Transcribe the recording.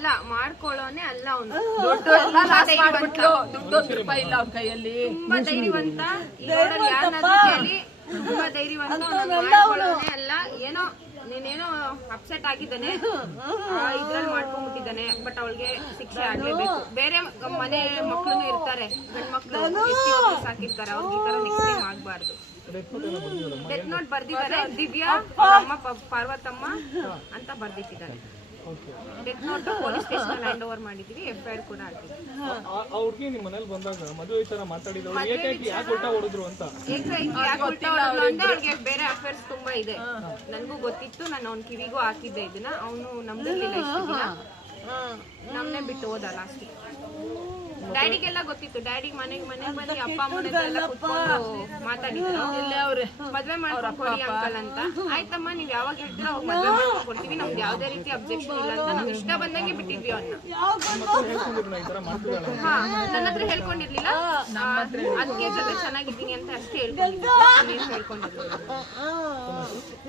ಅಲ್ಲ, ಮಾಡ್ಕೊಳ್ಳೋನೆ ಅಲ್ಲ ಅವನು. ದುಡ್ಡು ರೂಪಾಯಿ ಇಲ್ಲ ಅವ್ರ ಕೈಯಲ್ಲಿ. ತುಂಬಾ ಧೈರ್ಯವಂತ, ಯಾರನ್ನಾದ್ರೂ ಕೇಳಿ, ತುಂಬಾ ಧೈರ್ಯವಂತ. ಮಾಡ್ಕೊಳ್ಳೋನೆ ಅಲ್ಲ, ಏನೋ ನೀನೇನೋ ಅಪ್ಸೆಟ್ ಆಗಿದ್ದಾನೆ, ಇದ್ರಲ್ಲಿ ಮಾಡ್ಕೊಂಡ್ಬಿಟ್ಟಿದ್ದಾನೆ. ಬಟ್ ಅವಳಿಗೆ ಶಿಕ್ಷೆ ಆಗ್ಲೇಬೇಕು. ಬೇರೆ ಮನೆ ಮಕ್ಳು ಇರ್ತಾರೆ, ಗಂಡ್ ಮಕ್ಳು ಸಾಕಿರ್ತಾರೆ, ಅವ್ರಿಗೆ ಈ ತರ ನೆಕ್ಸ್ಟ್ ಟೈಮ್ ಆಗ್ಬಾರ್ದು. ಡೆತ್ ನೋಟ್ ಬರ್ದಿದ್ದಾರೆ. ದಿವ್ಯಾ ಅಮ್ಮ ಪಾರ್ವತಮ್ಮ ಅಂತ ಬರ್ದಿಟ್ಟಿದ್ದಾರೆ. Death note police station hand over ಮಾಡಿದೀವಿ, FIR ಕೂಡ ಹಾಕಿದ್ವಿ. ಅವ್ರಿಗೆ ನಿಮ್ಮ ಮನೇಲಿ ಬಂದಾಗ ಮದುವೆ ತರ ಮಾತಾಡಿದ್ರು, ಯಾಕೆ ಉಲ್ಟಾ ಹೊಡೆದ್ರು ಅಂತ. ಅವ್ರಿಗೆ ಬೇರೆ ಅಫೇರ್ಸ್ ತುಂಬಾ ಇದೆ, ನನ್ಗೂ ಗೊತ್ತಿತ್ತು. ನಾನು ಅವ್ನ ಕಿವಿಗೂ ಹಾಕಿದ್ದೆ ಇದನ್ನ. ಅವನು ನಮ್ದಿರ್ಲಿಲ್ಲ ಇಷ್ಟು ದಿನ, ನಮ್ನೆ ಬಿಟ್ಟು ಹೋದ ಲಾಸ್ಟ್. ಡ್ಯಾಡಿಗೆಲ್ಲ ಗೊತ್ತಿತ್ತು. ಡ್ಯಾಡಿ ಮನೆಗೆ ಬಂದು ಅಪ್ಪ ಅಮ್ಮನೆಲ್ಲ ಕುತ್ಕೊಂಡು ಮಾತಾಡಿದ್ರು. ಮದ್ವೆ ಮಾಡ್ಕೊಡಿ ಅಂಕಲ್ ಅಂತ. ಆಯ್ತಮ್ಮ, ನೀವ್ ಯಾವಾಗ ಹೇಳ್ತೀರೋ ಅವಾಗ ಮದ್ವೆ ಮಾಡ್ಕೊಡ್ತೀವಿ, ನಮ್ಗೆ ಯಾವ್ದೇ ರೀತಿ ಅಬ್ಜೆಕ್ಷನ್ ಇಲ್ಲ ಅಂತ ನಾವ್ ಇಷ್ಟ ಬಂದಂಗೆ ಬಿಟ್ಟಿದ್ವಿ ಅವ್ನ. ಹಾ, ನನ್ನ ಹತ್ರ ಹೇಳ್ಕೊಂಡಿರ್ಲಿಲ್ಲ. ಅದಕ್ಕೆ ಜೊತೆ ಚೆನ್ನಾಗಿದ್ದೀನಿ ಅಂತ ಅಷ್ಟೇ ಹೇಳ್ಕೊಂಡಿರ್ಲಿಲ್ಲ.